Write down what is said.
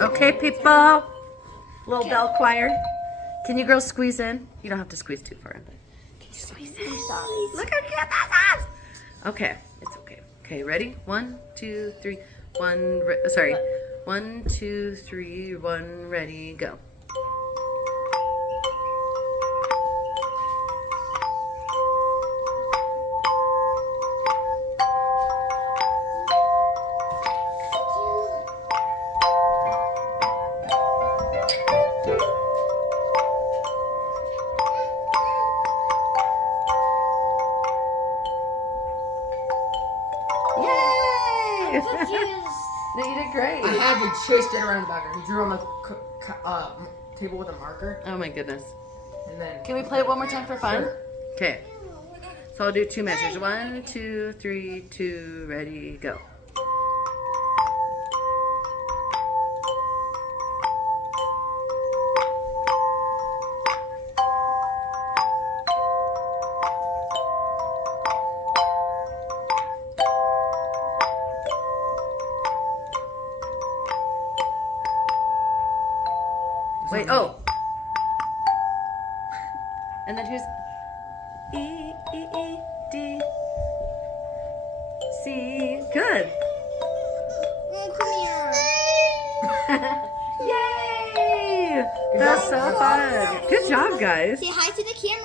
Okay, people. Little bell choir. Can you girls squeeze in? You don't have to squeeze too far in. But can you squeeze in? Look how cute that is. Okay, it's okay. Okay, ready? 1, 2, 3. Sorry. 1, 2, 3. 1, ready, go. Yay! No, you did great. I had to chase it around the background. He drew on the table with a marker. Oh my goodness. And then. Can we play it one more time for fun? Sure. Okay. So I'll do 2 measures. 1, 2, 3, 2, ready, go. Wait, oh. And then here's E, E, E, D, C. Good. Come here. Yay! That's so fun. Good job, guys. Say hi to the camera.